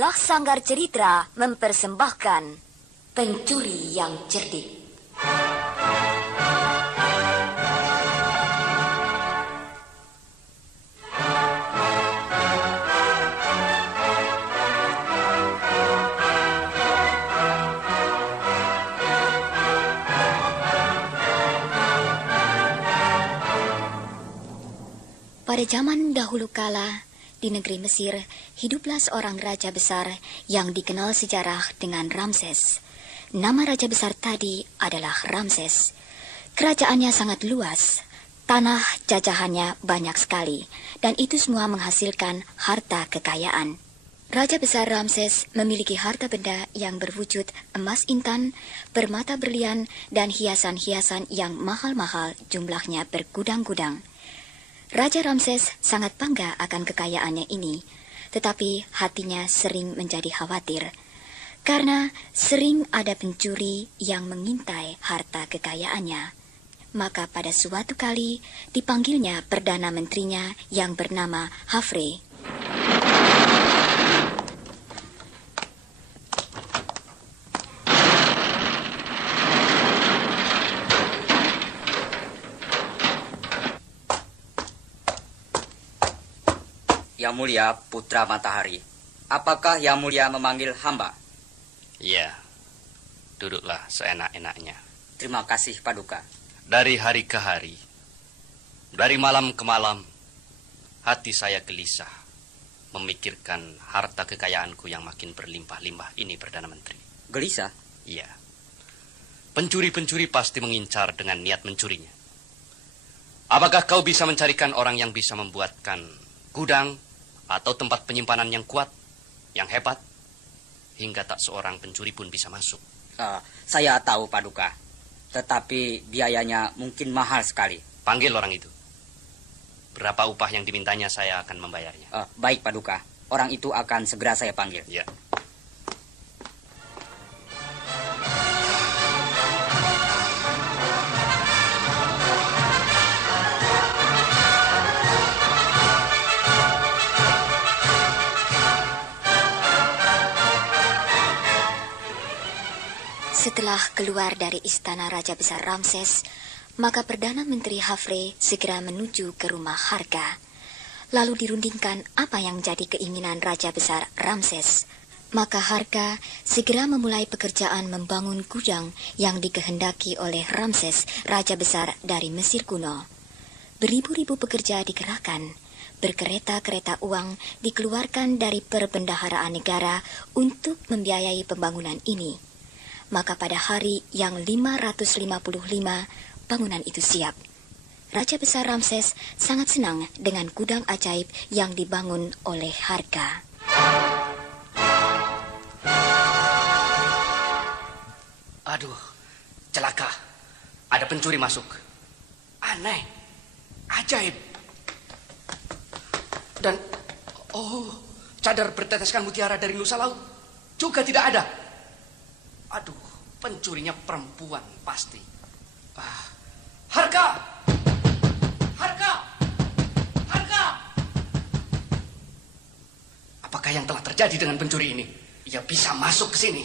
Inilah Sanggar Cerita mempersembahkan Pencuri yang Cerdik. Pada zaman dahulu kala, di negeri Mesir, hiduplah seorang raja besar yang dikenal sejarah dengan Ramses. Nama raja besar tadi adalah Ramses. Kerajaannya sangat luas, tanah jajahannya banyak sekali, dan itu semua menghasilkan harta kekayaan. Raja besar Ramses memiliki harta benda yang berwujud emas intan, permata berlian, dan hiasan-hiasan yang mahal-mahal jumlahnya bergudang-gudang. Raja Ramses sangat bangga akan kekayaannya ini, tetapi hatinya sering menjadi khawatir, karena sering ada pencuri yang mengintai harta kekayaannya. Maka pada suatu kali dipanggilnya Perdana Menterinya yang bernama Hafre. Yang Mulia Putra Matahari, apakah Yang Mulia memanggil hamba? Ya, duduklah seenak-enaknya. Terima kasih, Paduka. Dari hari ke hari, dari malam ke malam, hati saya gelisah memikirkan harta kekayaanku yang makin berlimpah-limpah ini, Perdana Menteri. Gelisah? Iya. Pencuri-pencuri pasti mengincar dengan niat mencurinya. Apakah kau bisa mencarikan orang yang bisa membuatkan gudang atau tempat penyimpanan yang kuat, yang hebat, hingga tak seorang pencuri pun bisa masuk? Saya tahu, Paduka. Tetapi biayanya mungkin mahal sekali. Panggil orang itu. Berapa upah yang dimintanya, saya akan membayarnya. Baik, Paduka. Orang itu akan segera saya panggil. Ya. Setelah keluar dari istana Raja Besar Ramses, maka Perdana Menteri Hafre segera menuju ke rumah Harka. Lalu dirundingkan apa yang jadi keinginan Raja Besar Ramses. Maka Harka segera memulai pekerjaan membangun gudang yang dikehendaki oleh Ramses, Raja Besar dari Mesir kuno. Beribu-ribu pekerja dikerahkan. Berkereta-kereta uang dikeluarkan dari perbendaharaan negara untuk membiayai pembangunan ini. Maka pada hari yang 555, bangunan itu siap. Raja Besar Ramses sangat senang dengan gudang ajaib yang dibangun oleh Harka. Aduh, celaka. Ada pencuri masuk. Aneh, ajaib. Dan, cadar berteteskan mutiara dari Nusa Laut juga tidak ada. Aduh, pencurinya perempuan pasti. Harka! Harka! Harka! Apakah yang telah terjadi dengan pencuri ini? Ia bisa masuk ke sini.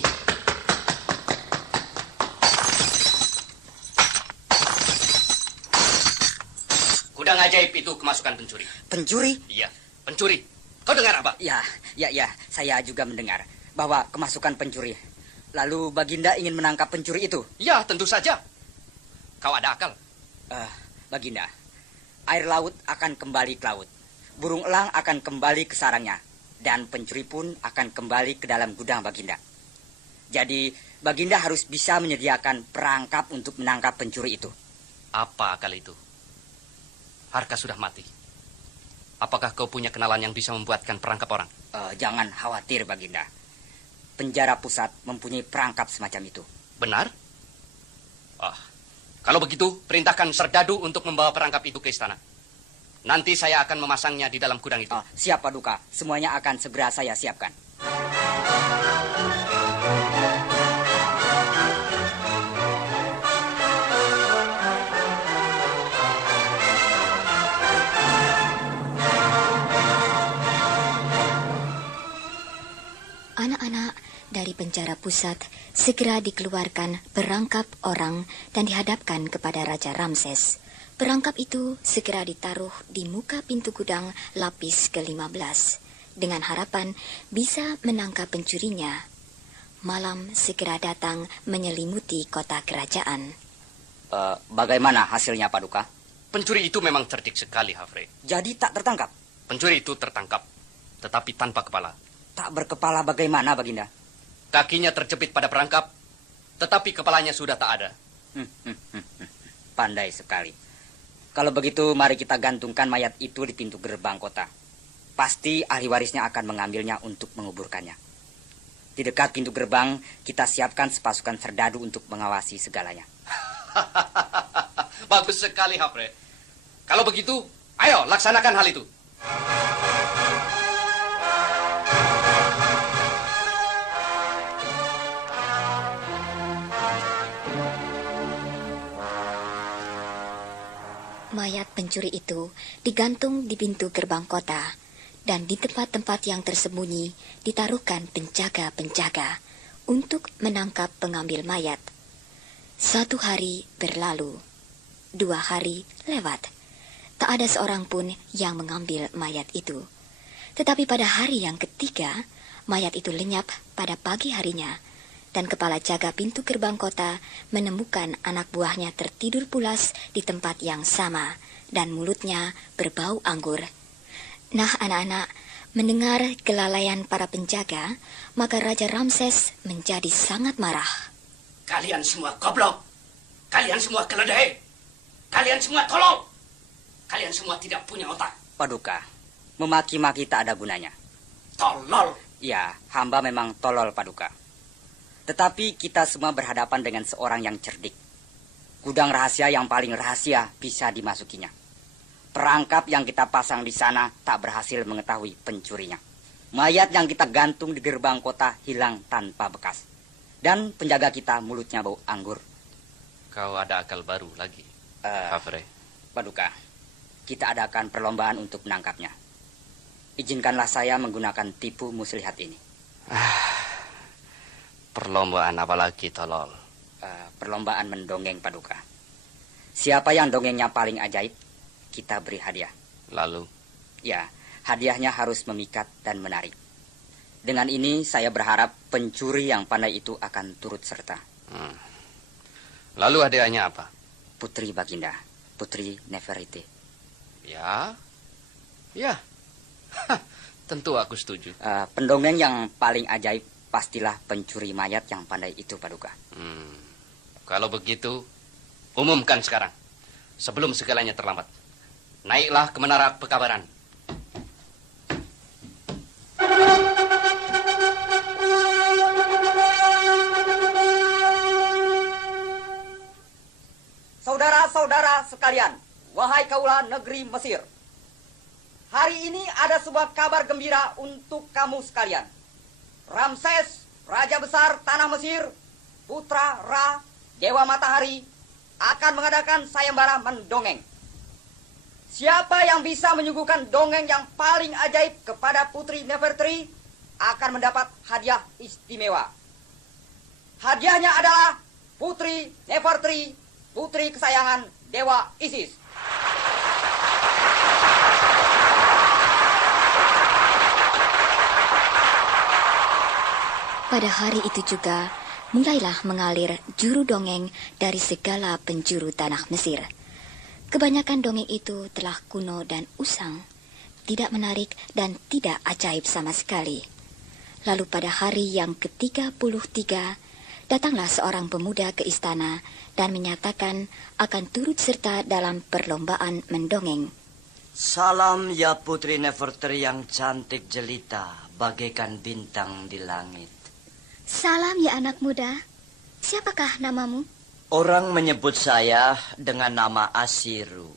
Gudang ajaib itu kemasukan pencuri. Pencuri? Iya, pencuri. Kau dengar apa? Ya, saya juga mendengar bahwa kemasukan pencuri. Lalu Baginda ingin menangkap pencuri itu? Ya, tentu saja. Kau ada akal? Baginda, air laut akan kembali ke laut. Burung elang akan kembali ke sarangnya. Dan pencuri pun akan kembali ke dalam gudang Baginda. Jadi, Baginda harus bisa menyediakan perangkap untuk menangkap pencuri itu. Apa akal itu? Harka sudah mati. Apakah kau punya kenalan yang bisa membuatkan perangkap orang? Jangan khawatir, Baginda. Penjara pusat mempunyai perangkap semacam itu. Benar? Kalau begitu, perintahkan Serdadu untuk membawa perangkap itu ke istana. Nanti saya akan memasangnya di dalam gudang itu. Siap, Paduka. Semuanya akan segera saya siapkan. penjara pusat segera dikeluarkan perangkap orang dan dihadapkan kepada Raja Ramses. Perangkap itu segera ditaruh di muka pintu gudang lapis ke-15 dengan harapan bisa menangkap pencurinya. Malam segera datang menyelimuti kota kerajaan. Bagaimana hasilnya, Paduka? Pencuri itu memang cerdik sekali, Hafre. Jadi tak tertangkap? Pencuri itu tertangkap, tetapi tanpa kepala. Tak berkepala bagaimana, Baginda? Kakinya terjepit pada perangkap, tetapi kepalanya sudah tak ada. Pandai sekali. Kalau begitu, mari kita gantungkan mayat itu di pintu gerbang kota. Pasti ahli warisnya akan mengambilnya untuk menguburkannya. Di dekat pintu gerbang, kita siapkan sepasukan serdadu untuk mengawasi segalanya. Bagus sekali, Hafre. Kalau begitu, ayo laksanakan hal itu. Mayat pencuri itu digantung di pintu gerbang kota, dan di tempat-tempat yang tersembunyi ditaruhkan penjaga-penjaga untuk menangkap pengambil mayat. 1 hari berlalu, 2 hari lewat. Tak ada seorang pun yang mengambil mayat itu. Tetapi pada hari yang ketiga, mayat itu lenyap pada pagi harinya, dan kepala jaga pintu gerbang kota menemukan anak buahnya tertidur pulas di tempat yang sama, dan mulutnya berbau anggur. Nah, anak-anak, mendengar kelalaian para penjaga, maka Raja Ramses menjadi sangat marah. Kalian semua goblok. Kalian semua keledai. Kalian semua tolol. Kalian semua tidak punya otak. Paduka, memaki-maki tak ada gunanya. Tolol. Ya, hamba memang tolol, Paduka. Tetapi kita semua berhadapan dengan seorang yang cerdik. Gudang rahasia yang paling rahasia bisa dimasukinya. Perangkap yang kita pasang di sana tak berhasil mengetahui pencurinya. Mayat yang kita gantung di gerbang kota hilang tanpa bekas. Dan penjaga kita mulutnya bau anggur. Kau ada akal baru lagi, Hafre. Paduka, kita adakan perlombaan untuk menangkapnya. Izinkanlah saya menggunakan tipu muslihat ini. Perlombaan apa lagi, tolol? Perlombaan mendongeng, Paduka. Siapa yang dongengnya paling ajaib, kita beri hadiah. Lalu? Ya, hadiahnya harus memikat dan menarik. Dengan ini saya berharap pencuri yang pandai itu akan turut serta. Lalu hadiahnya apa? Putri Baginda, Putri Nefertiti. Ya. Tentu aku setuju. Pendongeng yang paling ajaib pastilah pencuri mayat yang pandai itu, Paduka. Kalau begitu, umumkan sekarang. Sebelum segalanya terlambat. Naiklah ke menara pekabaran. Saudara-saudara sekalian, wahai kaulah negeri Mesir. Hari ini ada sebuah kabar gembira untuk kamu sekalian. Ramses, Raja Besar Tanah Mesir, putra Ra, Dewa Matahari, akan mengadakan sayembara mendongeng. Siapa yang bisa menyuguhkan dongeng yang paling ajaib kepada Putri Nefertiti akan mendapat hadiah istimewa. Hadiahnya adalah Putri Nefertiti, putri kesayangan Dewa Isis. Pada hari itu juga, mulailah mengalir juru dongeng dari segala penjuru tanah Mesir. Kebanyakan dongeng itu telah kuno dan usang, tidak menarik dan tidak ajaib sama sekali. Lalu pada hari yang ke-33, datanglah seorang pemuda ke istana dan menyatakan akan turut serta dalam perlombaan mendongeng. Salam ya Putri Nefertiti yang cantik jelita, bagaikan bintang di langit. Salam ya anak muda, siapakah namamu? Orang menyebut saya dengan nama Asiru.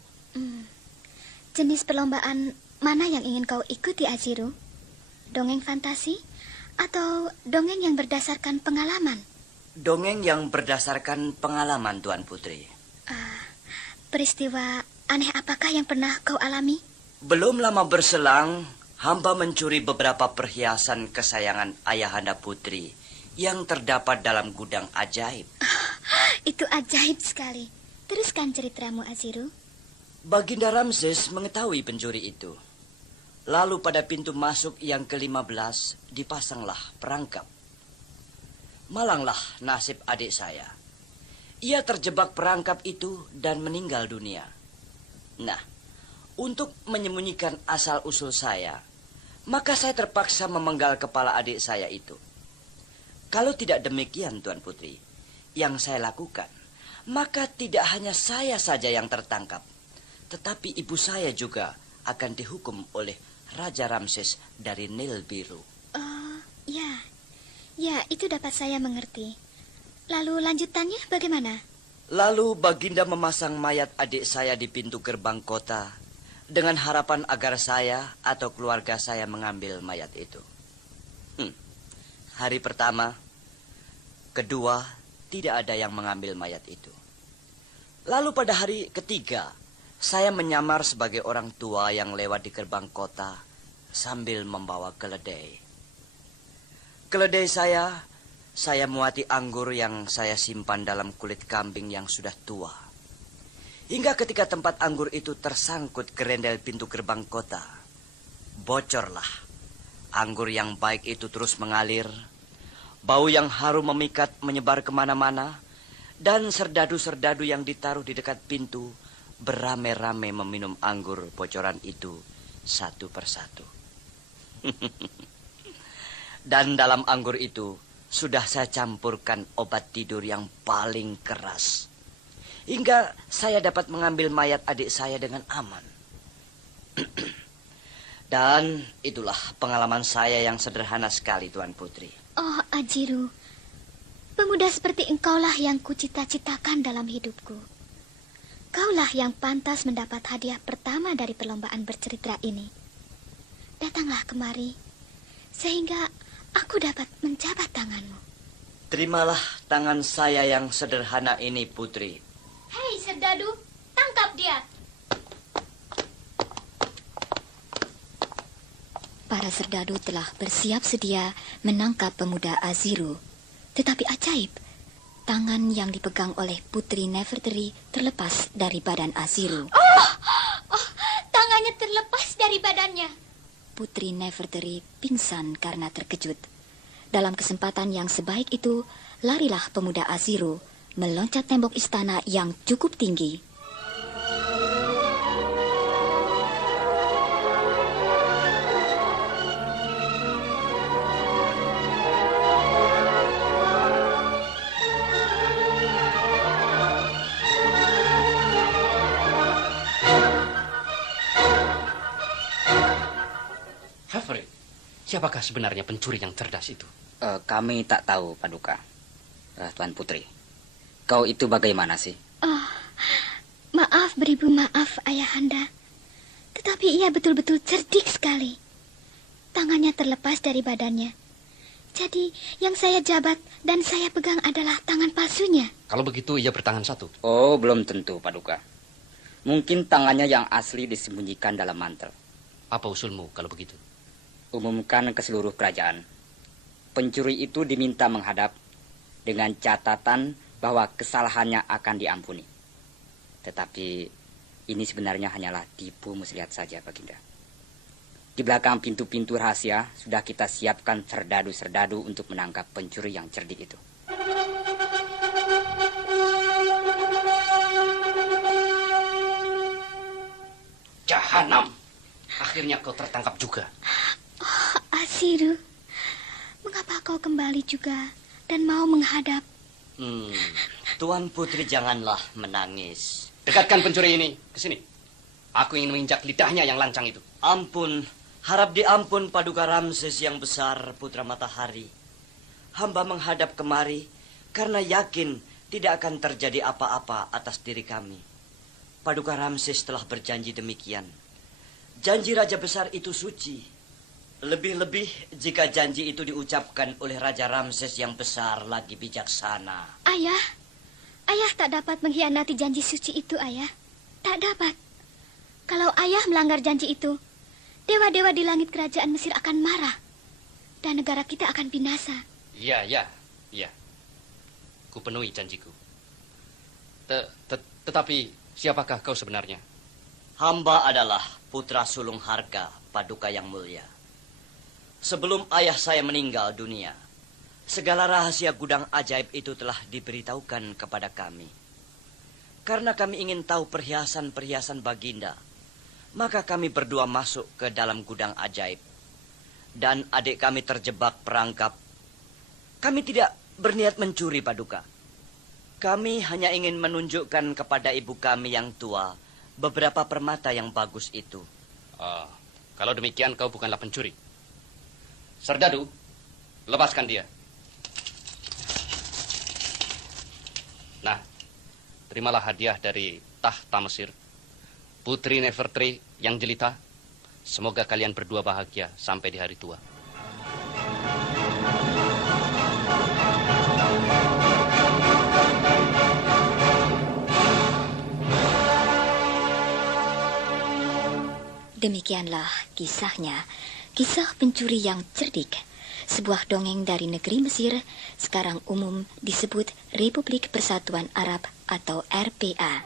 Jenis perlombaan mana yang ingin kau ikuti, Asiru? Dongeng fantasi atau dongeng yang berdasarkan pengalaman? Dongeng yang berdasarkan pengalaman, Tuan Putri. Peristiwa aneh apakah yang pernah kau alami? Belum lama berselang, hamba mencuri beberapa perhiasan kesayangan ayahanda putri yang terdapat dalam gudang ajaib. Itu ajaib sekali. Teruskan ceritamu, Aziru. Baginda Ramses mengetahui pencuri itu. Lalu pada pintu masuk yang ke-15 dipasanglah perangkap. Malanglah nasib adik saya. Ia terjebak perangkap itu dan meninggal dunia. Nah, untuk menyembunyikan asal-usul saya, maka saya terpaksa memenggal kepala adik saya itu. Kalau tidak demikian, Tuan Putri, yang saya lakukan, maka tidak hanya saya saja yang tertangkap, tetapi ibu saya juga akan dihukum oleh Raja Ramses dari Nil Biru. Oh, ya. Ya, itu dapat saya mengerti. Lalu lanjutannya bagaimana? Lalu Baginda memasang mayat adik saya di pintu gerbang kota dengan harapan agar saya atau keluarga saya mengambil mayat itu. Hari pertama, kedua, tidak ada yang mengambil mayat itu. Lalu pada hari ketiga, saya menyamar sebagai orang tua yang lewat di gerbang kota sambil membawa keledai. Keledai saya muati anggur yang saya simpan dalam kulit kambing yang sudah tua. Hingga ketika tempat anggur itu tersangkut gerendel pintu gerbang kota, bocorlah. Anggur yang baik itu terus mengalir, bau yang harum memikat menyebar kemana-mana, dan serdadu-serdadu yang ditaruh di dekat pintu beramai-ramai meminum anggur bocoran itu satu persatu. Dan dalam anggur itu sudah saya campurkan obat tidur yang paling keras, hingga saya dapat mengambil mayat adik saya dengan aman. Dan itulah pengalaman saya yang sederhana sekali, Tuan Putri. Oh, Aziru, pemuda seperti engkaulah yang kucita-citakan dalam hidupku. Kaulah yang pantas mendapat hadiah pertama dari perlombaan bercerita ini. Datanglah kemari, sehingga aku dapat menjabat tanganmu. Terimalah tangan saya yang sederhana ini, Putri. Hei, Serdadu, tangkap dia. Para serdadu telah bersiap sedia menangkap pemuda Aziru. Tetapi ajaib, tangan yang dipegang oleh Putri Nefertari terlepas dari badan Aziru. Oh, tangannya terlepas dari badannya. Putri Nefertari pingsan karena terkejut. Dalam kesempatan yang sebaik itu, larilah pemuda Aziru meloncat tembok istana yang cukup tinggi. Siapakah sebenarnya pencuri yang cerdas itu? Kami tak tahu, Paduka. Tuan Putri, kau itu bagaimana sih? Oh, maaf beribu maaf, Ayahanda. Tetapi ia betul-betul cerdik sekali. Tangannya terlepas dari badannya. Jadi yang saya jabat dan saya pegang adalah tangan palsunya. Kalau begitu ia bertangan satu. Oh, belum tentu, Paduka. Mungkin tangannya yang asli disembunyikan dalam mantel. Apa usulmu kalau begitu? Umumkan ke seluruh kerajaan. Pencuri itu diminta menghadap dengan catatan bahwa kesalahannya akan diampuni. Tetapi ini sebenarnya hanyalah tipu muslihat saja, Baginda. Di belakang pintu-pintu rahasia sudah kita siapkan serdadu-serdadu untuk menangkap pencuri yang cerdik itu. Jahanam! Akhirnya kau tertangkap juga. Oh, Aziru, mengapa kau kembali juga dan mau menghadap? Tuan Putri, janganlah menangis. Dekatkan pencuri ini ke sini. Aku ingin menginjak lidahnya yang lancang itu. Ampun, harap diampun Paduka Ramses yang besar, putra matahari. Hamba menghadap kemari karena yakin tidak akan terjadi apa-apa atas diri kami. Paduka Ramses telah berjanji demikian. Janji raja besar itu suci. Lebih-lebih jika janji itu diucapkan oleh Raja Ramses yang besar lagi bijaksana. Ayah tak dapat mengkhianati janji suci itu, Ayah. Tak dapat. Kalau Ayah melanggar janji itu, dewa-dewa di langit kerajaan Mesir akan marah. Dan negara kita akan binasa. Iya. Iya, ku penuhi janjiku. Tetapi siapakah kau sebenarnya? Hamba adalah putra sulung Harga, Paduka yang mulia. Sebelum ayah saya meninggal dunia, segala rahasia gudang ajaib itu telah diberitahukan kepada kami. Karena kami ingin tahu perhiasan-perhiasan Baginda, maka kami berdua masuk ke dalam gudang ajaib. Dan adik kami terjebak perangkap. Kami tidak berniat mencuri, Paduka. Kami hanya ingin menunjukkan kepada ibu kami yang tua beberapa permata yang bagus itu. Kalau demikian kau bukanlah pencuri. Serdadu, lepaskan dia. Nah, terimalah hadiah dari tahta Mesir. Putri Nefertri yang jelita. Semoga kalian berdua bahagia sampai di hari tua. Demikianlah kisahnya, kisah pencuri yang cerdik. Sebuah dongeng dari negeri Mesir, sekarang umum disebut Republik Persatuan Arab atau RPA.